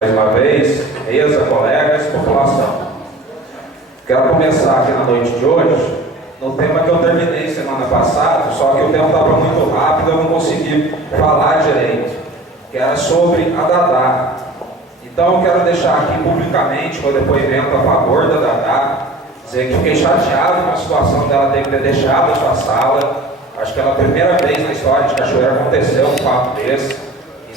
Mais uma vez, mesa, colegas, população. Quero começar aqui na noite de hoje no tema que eu terminei semana passada, só que o tempo estava muito rápido, eu não consegui falar direito, que era sobre a Dadá. Então eu quero deixar aqui publicamente meu depoimento a favor da Dadá, dizer que fiquei chateado com a situação dela ter que ter deixado a sua sala. Acho que é a primeira vez na história de Cachoeira aconteceu um fato desse.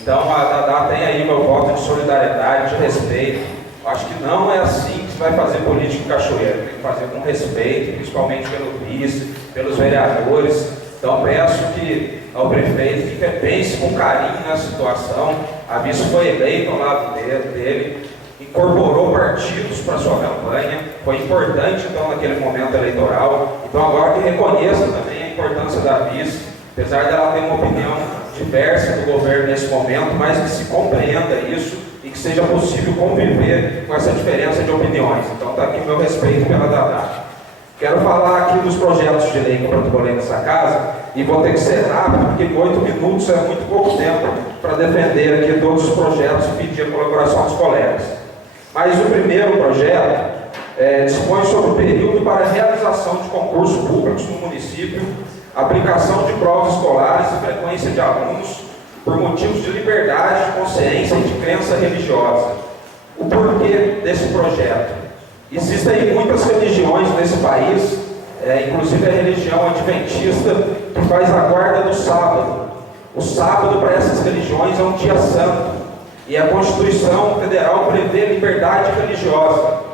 Então a Dadá tem aí meu voto de solidariedade, de respeito. Acho que não é assim que se vai fazer política em Cachoeira. Tem que fazer com respeito, principalmente pelo vice, pelos vereadores. Então peço que ao prefeito que pense com carinho na situação. A vice foi eleita ao lado dele, incorporou partidos para sua campanha. Foi importante então naquele momento eleitoral. Então agora que reconheça também a importância da vice, apesar dela ter uma opinião diversa do governo nesse momento, mas que se compreenda isso e que seja possível conviver com essa diferença de opiniões. Então está aqui o meu respeito pela Dadá. Quero falar aqui dos projetos de lei que eu protocolei nessa casa e vou ter que ser rápido, porque 8 minutos é muito pouco tempo para defender aqui todos os projetos e pedir a colaboração dos colegas. Mas o primeiro projeto dispõe sobre o período para realização de concursos públicos no município, aplicação de provas escolares e frequência de alunos por motivos de liberdade, de consciência e de crença religiosa. O porquê desse projeto? Existem muitas religiões nesse país, inclusive a religião adventista, que faz a guarda do sábado. O sábado para essas religiões é um dia santo, e a Constituição Federal prevê liberdade religiosa.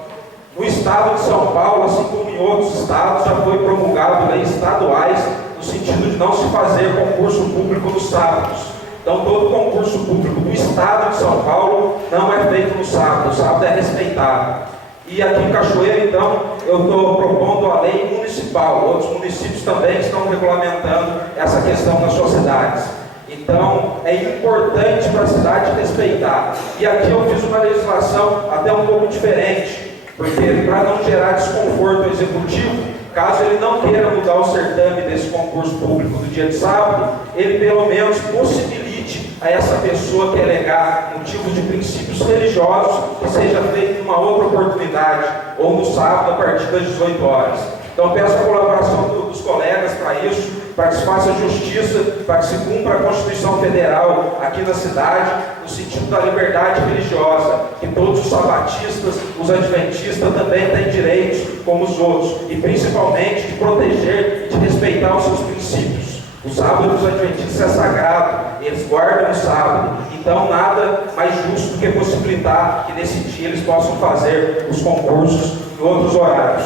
No estado de São Paulo, assim como em outros estados, já foi promulgado leis estaduais no sentido de não se fazer concurso público nos sábados. Então todo concurso público do estado de São Paulo não é feito no sábado, o sábado é respeitado. E aqui em Cachoeira, então, eu estou propondo a lei municipal. Outros municípios também estão regulamentando essa questão nas suas cidades. Então, é importante para a cidade respeitar. E aqui eu fiz uma legislação até um pouco diferente, porque para não gerar desconforto ao executivo, caso ele não queira mudar o certame desse concurso público do dia de sábado, ele pelo menos possibilite a essa pessoa que alegar motivos de princípios religiosos que seja feito numa outra oportunidade, ou no sábado a partir das 18 horas. Então peço a colaboração dos colegas para isso, para que se faça justiça, para que se cumpra a Constituição Federal aqui na cidade, no sentido da liberdade religiosa, que todos os sabatistas, os adventistas também têm direitos como os outros, e principalmente de proteger e de respeitar os seus princípios. O sábado dos adventistas é sagrado, eles guardam o sábado, então nada mais justo do que possibilitar que nesse dia eles possam fazer os concursos em outros horários.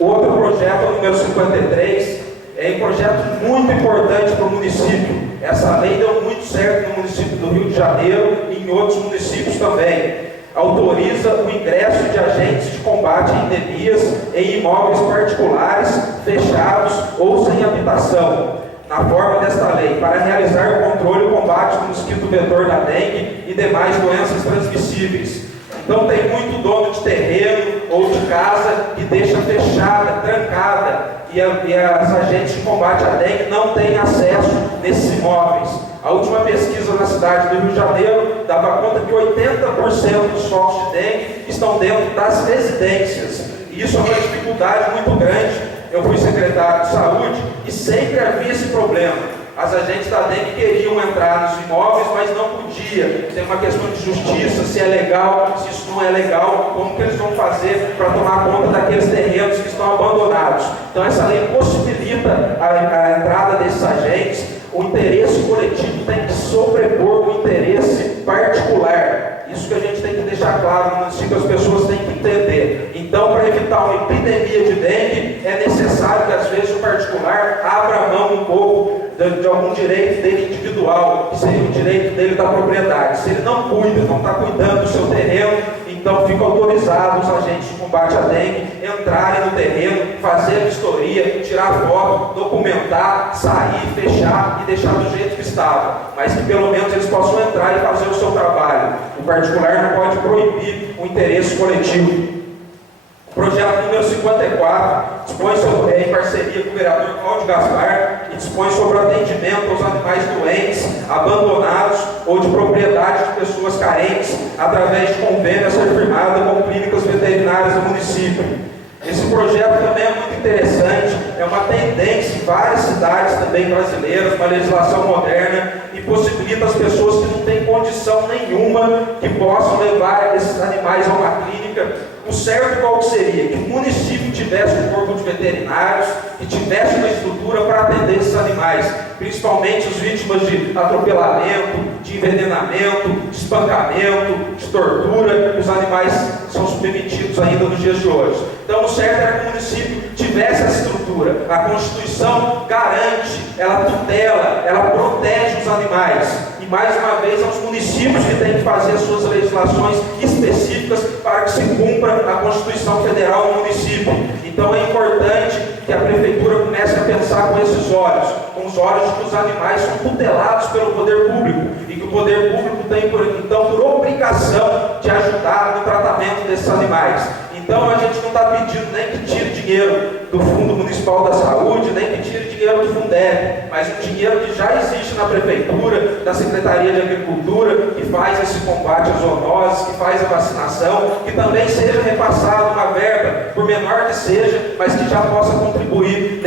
O outro projeto, o número 53, é um projeto muito importante para o município. Essa lei deu muito certo no município do Rio de Janeiro e em outros municípios também. Autoriza o ingresso de agentes de combate a endemias em imóveis particulares, fechados ou sem habitação, na forma desta lei, para realizar o controle e o combate do mosquito vetor da dengue e demais doenças transmissíveis. Então tem muito dono de terreno ou de casa que deixa fechada, trancada, e as agentes de combate à dengue não têm acesso nesses imóveis. A última pesquisa na cidade do Rio de Janeiro dava conta que 80% dos focos de dengue estão dentro das residências. E isso é uma dificuldade muito grande. Eu fui secretário de saúde e sempre havia esse problema. As agentes da dengue queriam entrar nos imóveis, mas não podia. Tem uma questão de justiça, se é legal, se isso não é legal, como que eles vão fazer para tomar conta daqueles terrenos que estão abandonados. Então essa lei possibilita a entrada desses agentes. O interesse coletivo tem que sobrepor o interesse particular. Isso que a gente tem que deixar claro no município, as pessoas têm que entender. Então, para evitar uma epidemia de dengue, é necessário que às vezes o particular abra mão um pouco de algum direito dele individual, que seria o direito dele da propriedade. Se ele não cuida, não está cuidando do seu terreno, então fica autorizado os agentes de combate à dengue entrarem no terreno, fazer a vistoria, tirar foto, documentar, sair, fechar e deixar do jeito que estava. Mas que pelo menos eles possam entrar e fazer o seu trabalho. O particular não pode proibir o interesse coletivo. Projeto número 54 dispõe sobre, em parceria com o vereador Cláudio Gaspar, e dispõe sobre o atendimento aos animais doentes, abandonados ou de propriedade de pessoas carentes, através de convênio a ser firmado com clínicas veterinárias do município. Esse projeto também é muito interessante, é uma tendência em várias cidades também brasileiras, uma legislação moderna, e possibilita as pessoas que não têm condição nenhuma que possam levar esses animais a uma clínica. O certo qual seria? Que o município tivesse um corpo de veterinários e tivesse uma estrutura para atender esses animais, principalmente as vítimas de atropelamento, de envenenamento, de espancamento, de tortura, que os animais são submetidos ainda nos dias de hoje. Então o certo era que o município tivesse essa estrutura. A Constituição garante, ela tutela, ela protege os animais. E mais uma vez, são os municípios que têm que fazer as suas legislações específicas para que se cumpra a Constituição Federal no município. Então é importante que a Prefeitura comece a pensar com esses olhos, com os olhos de que os animais são tutelados pelo poder público e que o poder público tem, então, por obrigação de ajudar no tratamento desses animais. Então a gente não está pedindo nem que tire dinheiro do Fundo Municipal da Saúde, nem que tire dinheiro do Fundeb, mas um dinheiro que já existe na Prefeitura, da Secretaria de Agricultura, que faz esse combate às zoonoses, que faz a vacinação, que também seja repassado uma verba, por menor que seja, mas que já possa contribuir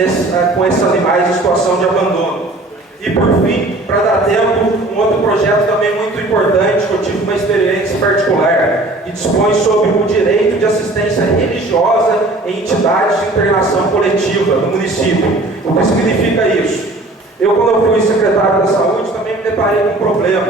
com esses animais em situação de abandono. E por fim, para dar tempo, um outro projeto também muito importante, que eu tive uma experiência particular, que dispõe sobre o direito de assistência religiosa em entidades de internação coletiva no município. O que significa isso? Eu, quando eu fui secretário da Saúde, também me deparei com um problema.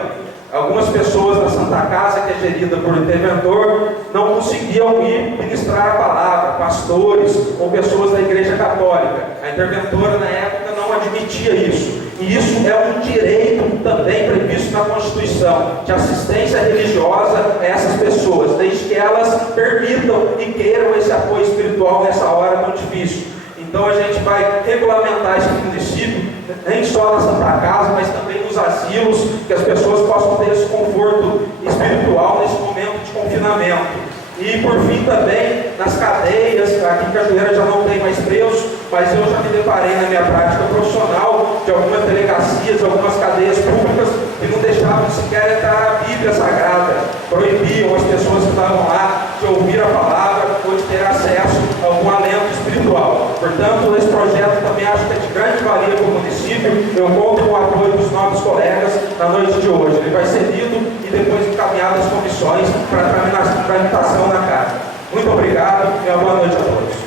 Algumas pessoas da Santa Casa, que é gerida por interventor, não conseguiam ir ministrar a palavra, pastores ou pessoas da Igreja Católica. A interventora, na época, não admitia isso. E isso é um direito também previsto na Constituição, de assistência religiosa a essas pessoas, desde que elas permitam e queiram esse apoio espiritual nessa hora tão difícil. Então a gente vai regulamentar esse município, nem só na Santa Casa, mas também nos asilos, que as pessoas possam ter esse conforto espiritual nesse momento de confinamento. E por fim também, nas cadeias, aqui em Cajueira já não tem mais presos, mas eu já me deparei na minha prática profissional de algumas delegacias, algumas cadeias públicas que não deixavam sequer entrar a Bíblia Sagrada, proibiam as pessoas que estavam lá de ouvir a palavra ou de ter acesso a algum alento espiritual. Portanto, esse projeto também acho que é de grande valia para o município. Eu conto com o apoio dos nossos colegas na noite de hoje. Ele vai ser lido e depois encaminhado às comissões para tramitação na casa. Muito obrigado e uma boa noite a todos.